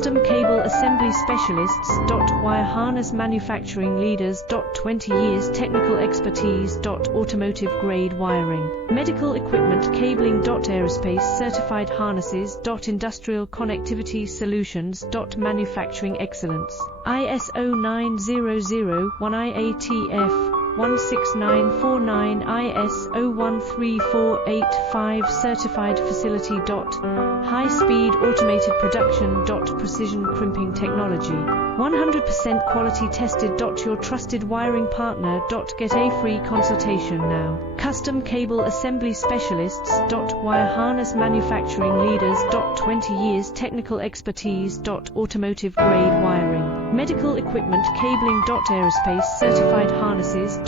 Custom Cable Assembly Specialists. Wire Harness Manufacturing Leaders. 20 years technical expertise. Automotive grade wiring, medical equipment cabling. Aerospace certified harnesses. Industrial connectivity solutions. Manufacturing excellence. ISO 9001 IATF 16949 ISO 13485 certified facility. High-speed automated production. Precision crimping technology. 100% quality tested. Your trusted wiring partner. Get a free consultation now. Custom Cable Assembly Specialists. Wire Harness Manufacturing Leaders. 20 years technical expertise. Automotive grade wiring, medical equipment cabling. Aerospace certified harnesses.